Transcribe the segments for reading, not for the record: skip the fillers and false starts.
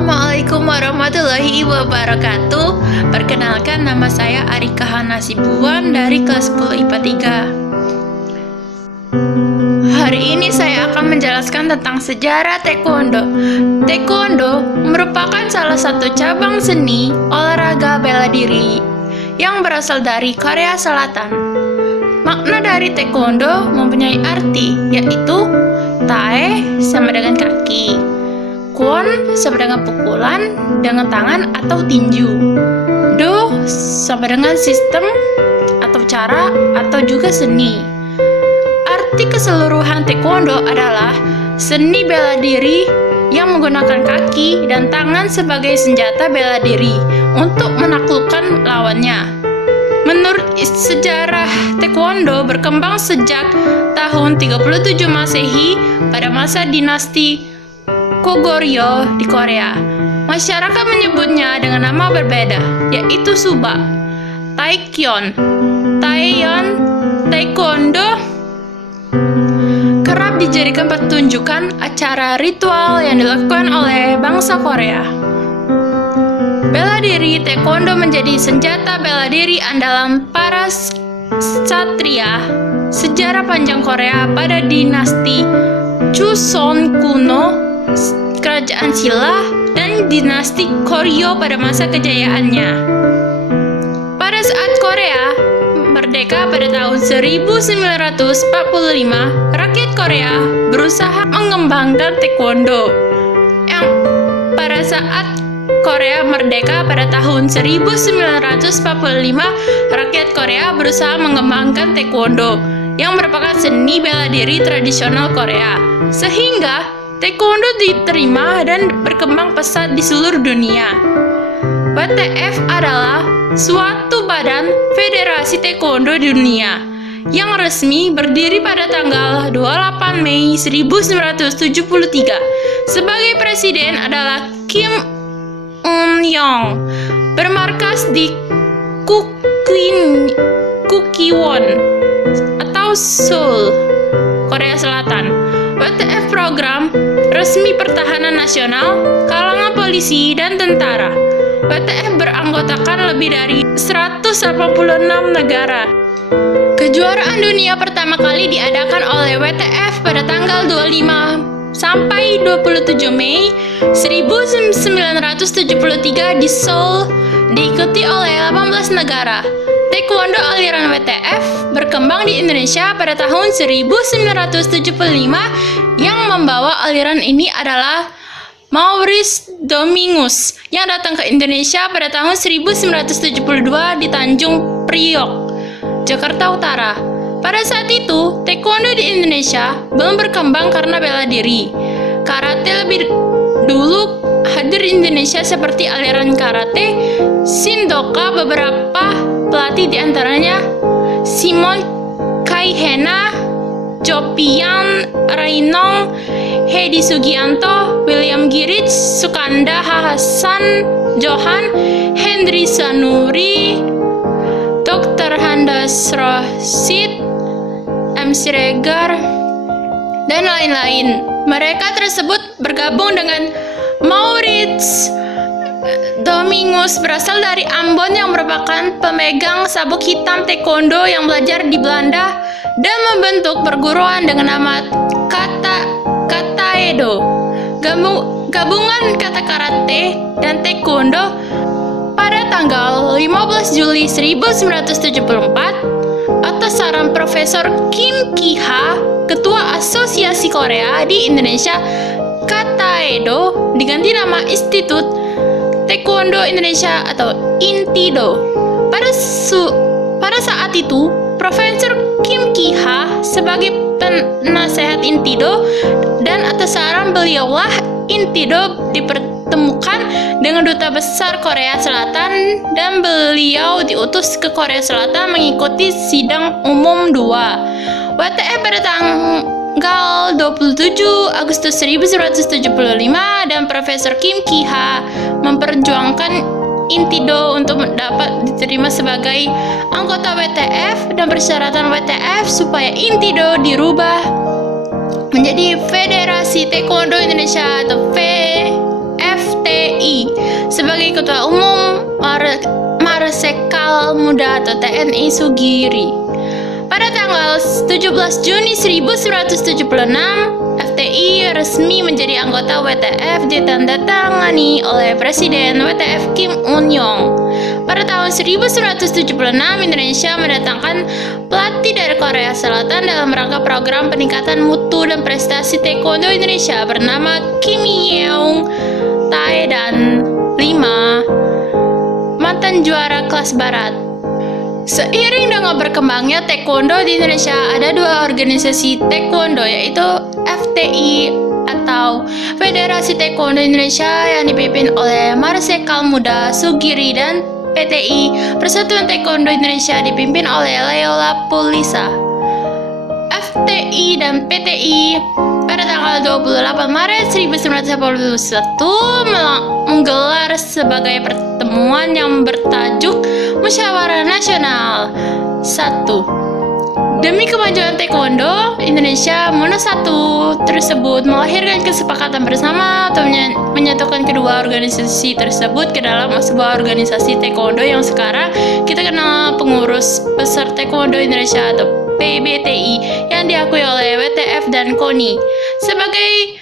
Assalamualaikum warahmatullahi wabarakatuh. Perkenalkan, nama saya Arika Hanasibuan dari kelas 10 IPA 3. Hari ini saya akan menjelaskan tentang sejarah taekwondo. Taekwondo merupakan salah satu cabang seni olahraga bela diri yang berasal dari Korea Selatan. Makna dari taekwondo mempunyai arti, yaitu tae sama dengan kaki, kwon sama dengan pukulan dengan tangan atau tinju, do sama dengan sistem atau cara atau juga seni. Arti keseluruhan taekwondo adalah seni bela diri yang menggunakan kaki dan tangan sebagai senjata bela diri untuk menaklukkan lawannya. Menurut sejarah, taekwondo berkembang sejak tahun 37 Masehi pada masa dinasti Goguryeo di Korea. Masyarakat menyebutnya dengan nama berbeda, yaitu Suba, Taekyon, Taeyeon, Taekwondo. Kerap dijadikan pertunjukan acara ritual yang dilakukan oleh bangsa Korea. Bela diri taekwondo menjadi senjata bela diri andalan para ksatria. Sejarah panjang Korea pada dinasti Joseon kuno, kerajaan Silla, dan dinasti Goryeo pada masa kejayaannya. Pada saat Korea merdeka pada tahun 1945, rakyat Korea berusaha mengembangkan taekwondo. Pada saat Korea merdeka pada tahun 1945, rakyat Korea berusaha mengembangkan taekwondo yang merupakan seni bela diri tradisional Korea, sehingga taekwondo diterima dan berkembang pesat di seluruh dunia. WTF adalah suatu badan federasi taekwondo di dunia yang resmi berdiri pada tanggal 28 Mei 1973. Sebagai presiden adalah Kim Un-yong, bermarkas di Kukiwon atau Seoul, Korea Selatan. WTF program resmi pertahanan nasional, kalangan polisi dan tentara. WTF beranggotakan lebih dari 186 negara. Kejuaraan dunia pertama kali diadakan oleh WTF pada tanggal 25 sampai 27 Mei 1973 di Seoul, diikuti oleh 18 negara. Taekwondo aliran WTF berkembang di Indonesia pada tahun 1975. Yang membawa aliran ini adalah Maurice Dominguez yang datang ke Indonesia pada tahun 1972 di Tanjung Priok, Jakarta Utara. Pada saat itu, taekwondo di Indonesia belum berkembang karena bela diri. Karate lebih dulu hadir di Indonesia seperti aliran karate, Shindoka, beberapa pelatih diantaranya Simon Kaihena, Jopian Rainong, Hedi Sugianto, William Girich, Sukanda Hasan, Johan, Hendri Sanuri, Dr. Handas Rosid, M. Siregar, dan lain-lain. Mereka tersebut bergabung dengan Maurits Dominguez, berasal dari Ambon, yang merupakan pemegang sabuk hitam taekwondo yang belajar di Belanda dan membentuk perguruan dengan nama Kataedo. Gabungan kata karate dan taekwondo pada tanggal 15 Juli 1974 atas saran Profesor Kim Ki-ha, Ketua Asosiasi Korea di Indonesia, Kataedo diganti nama Institut Taekwondo Indonesia atau Intido. Pada saat itu, Profesor Kim Ki-ha sebagai penasehat Intido, dan atas saran beliaulah Intido dipertemukan dengan Duta Besar Korea Selatan, dan beliau diutus ke Korea Selatan mengikuti sidang umum 2 WTF pada tanggal 27 Agustus 1975, dan Profesor Kim Ki-ha memperjuangkan Intido untuk dapat diterima sebagai anggota WTF, dan persyaratan WTF supaya Intido dirubah menjadi Federasi Taekwondo Indonesia atau FTI sebagai Ketua Umum Marsekal Muda atau TNI Sugiri. Pada tanggal 17 Juni 1976, FTI resmi menjadi anggota WTF ditandatangani oleh Presiden WTF Kim Un-yong. Pada tahun 1976, Indonesia mendatangkan pelatih dari Korea Selatan dalam rangka program peningkatan mutu dan prestasi taekwondo Indonesia bernama Kim Yeong Tae dan 5 mantan juara kelas barat. Seiring dengan berkembangnya taekwondo di Indonesia, ada dua organisasi taekwondo, yaitu FTI atau Federasi Taekwondo Indonesia yang dipimpin oleh Marsekal Muda Sugiri, dan PTI Persatuan Taekwondo Indonesia dipimpin oleh Leola Pulisa. FTI dan PTI pada tanggal 28 Maret 1981 menggelar sebagai pertemuan yang bertajuk Musyawarah Nasional 1. Demi kemajuan taekwondo Indonesia, Munas 1 tersebut melahirkan kesepakatan bersama atau menyatukan kedua organisasi tersebut ke dalam sebuah organisasi taekwondo yang sekarang kita kenal Pengurus Besar Taekwondo Indonesia atau PBTI, yang diakui oleh WTF dan KONI. Sebagai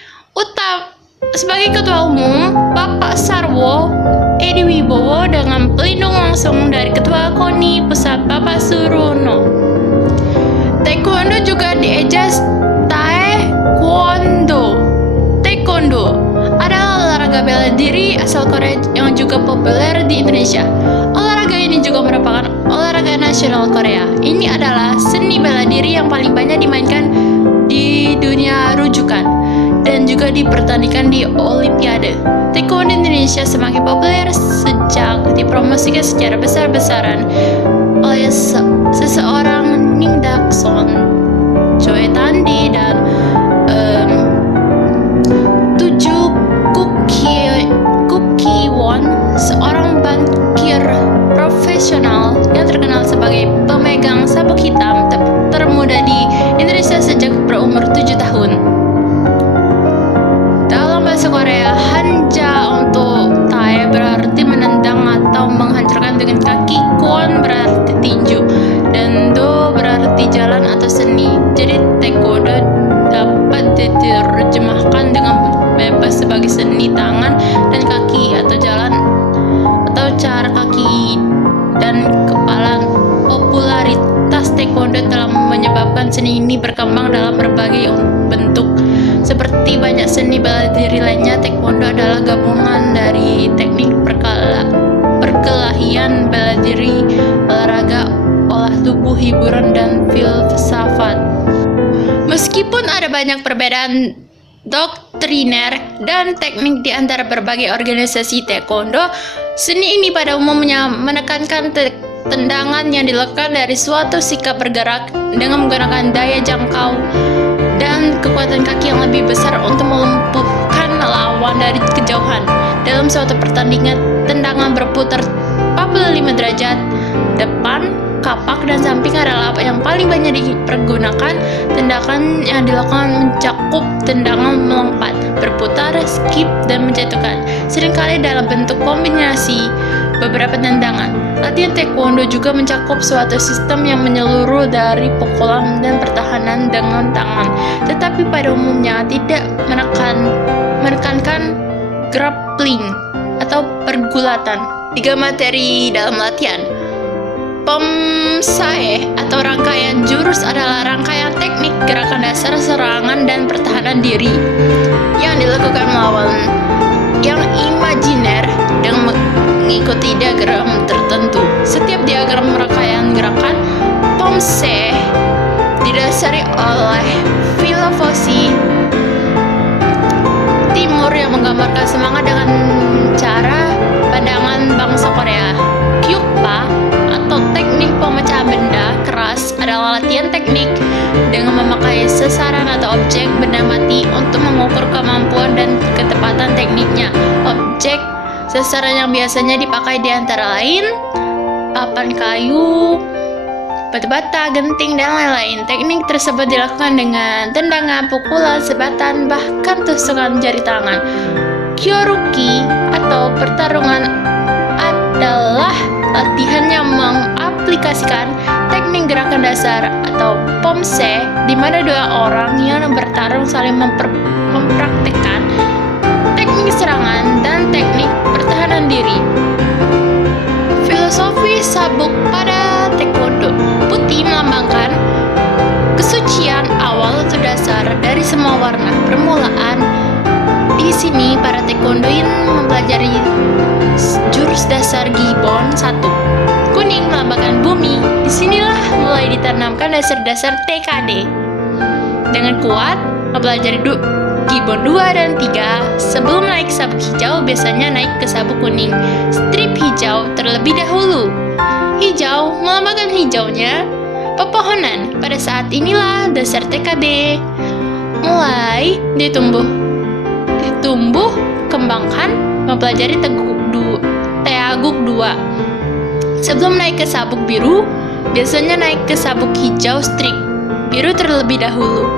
Ketua Umum, Bapak Sarwo Edi Wibowo dengan pelindung langsung dari Ketua KONI Pusat Bapak Surono. Taekwondo juga diejas Taekwondo. Taekwondo adalah olahraga bela diri asal Korea yang juga populer di Indonesia. Olahraga ini juga merupakan olahraga nasional Korea. Ini adalah seni bela diri yang paling banyak dimainkan di dunia rujukan dan juga dipertandingkan di Olimpiade. Taekwondo Indonesia semakin populer sejak dipromosikan secara besar-besaran oleh seseorang Ning Dakson, Choi Tandi, dan 7 Kuki Won, seorang bankir profesional yang terkenal sebagai pemegang sabuk hitam termuda di Indonesia sejak berumur 7 tahun. Dalam bahasa Korea, hanja untuk tae berarti menendang atau menghancurkan dengan kaki, kwon berarti tinju, dan do berarti jalan atau seni. Jadi taekwondo dapat diterjemahkan dengan bebas sebagai seni tangan dan kaki atau jalan atau cara kaki dan kepala. Popularitas taekwondo telah menyebabkan seni ini berkembang dalam berbagai bentuk. Seperti banyak seni bela diri lainnya, taekwondo adalah gabungan dari teknik perkelahian, bela diri, olahraga, olah tubuh, hiburan, dan filsafat. Meskipun ada banyak perbedaan doktriner dan teknik di antara berbagai organisasi taekwondo, seni ini pada umumnya menekankan tendangan yang dilakukan dari suatu sikap bergerak dengan menggunakan daya jangkau dan kekuatan kaki yang lebih besar untuk melumpuhkan lawan dari kejauhan. Dalam suatu pertandingan, tendangan berputar 45 derajat depan, kapak, dan samping adalah apa yang paling banyak dipergunakan. Tendangan yang dilakukan mencakup tendangan melompat, berputar, skip, dan menjatuhkan, seringkali dalam bentuk kombinasi beberapa tendangan. Latihan taekwondo juga mencakup suatu sistem yang menyeluruh dari pukulan dan pertahanan dengan tangan, tetapi pada umumnya tidak menekankan grappling atau pergulatan. 3 materi dalam latihan. Pomsae atau rangkaian jurus adalah rangkaian teknik gerakan dasar serangan dan pertahanan diri yang dilakukan melawan yang imajiner dengan mengikuti diagram tertentu. Setiap diagram rangkaian gerakan Pomsae didasari oleh filosofi Timur yang menggambarkan semangat dengan cara pandangan bangsa Korea. Kyukpa atau teknik pemecahan benda keras adalah latihan teknik dengan memakai sasaran atau objek benda mati untuk mengukur kemampuan dan ketepatan tekniknya. Objek sasaran yang biasanya dipakai di antara lain papan kayu, batu bata, genting, dan lain-lain. Teknik tersebut dilakukan dengan tendangan, pukulan, sebatan, bahkan tusukan jari tangan. Kyoruki atau pertarungan adalah latihan yang mengaplikasikan teknik gerakan dasar atau pomse, di mana dua orang yang bertarung saling mempraktekkan teknik serangan dan teknik pertahanan diri. Filosofi sabuk pada taekwondo. Putih melambangkan kesucian awal atau dasar dari semua warna permulaan. Di sini para taekwondoin mempelajari jurus dasar Gibbon 1. Kuning melambangkan bumi. Disinilah mulai ditanamkan dasar-dasar TKD. Dengan kuat mempelajari Gibbon 2 dan 3. Sebelum naik sabuk hijau, biasanya naik ke sabuk kuning. Strip hijau terlebih dahulu. Hijau melambangkan hijaunya pepohonan. Pada saat inilah dasar TKD mulai ditumbuh kembangkan, mempelajari Teaguk 2. Sebelum naik ke sabuk biru, biasanya naik ke sabuk hijau strip biru terlebih dahulu.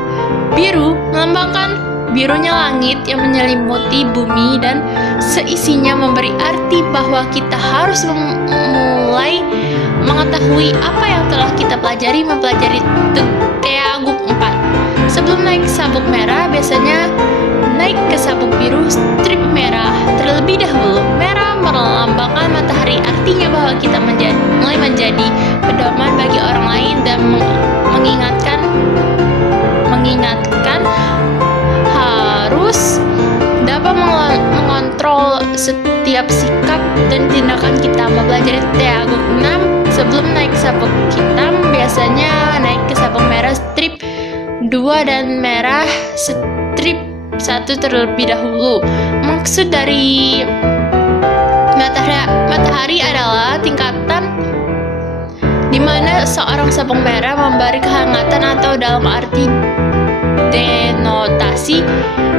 Biru melambangkan birunya langit yang menyelimuti bumi dan seisinya, memberi arti bahwa kita harus mulai mengetahui apa yang telah kita pelajari, mempelajari Teaguk 4. Sebelum naik ke sabuk merah, biasanya naik ke sabuk biru strip merah terlebih dahulu. Merah melambangkan matahari, artinya bahwa kita mulai menjadi pedoman bagi orang lain dan mengingatkan harus dapat mengontrol setiap sikap dan tindakan kita. Mempelajari Teaguk 6. Sebelum naik sabuk hitam, biasanya naik ke sabuk merah strip 2 dan merah strip 1 terlebih dahulu. Maksud dari matahari adalah tingkatan di mana seorang sabuk merah memberi kehangatan, atau dalam arti denotasi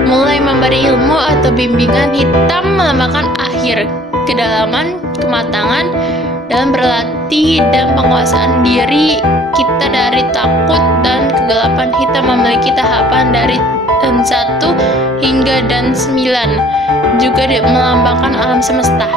mulai memberi ilmu atau bimbingan. Hitam melambangkan akhir, kedalaman, kematangan dalam berlatih dan penguasaan diri kita dari takut dan kegelapan. Hitam memiliki tahapan dari dan 1 hingga dan 9, juga melambangkan alam semesta.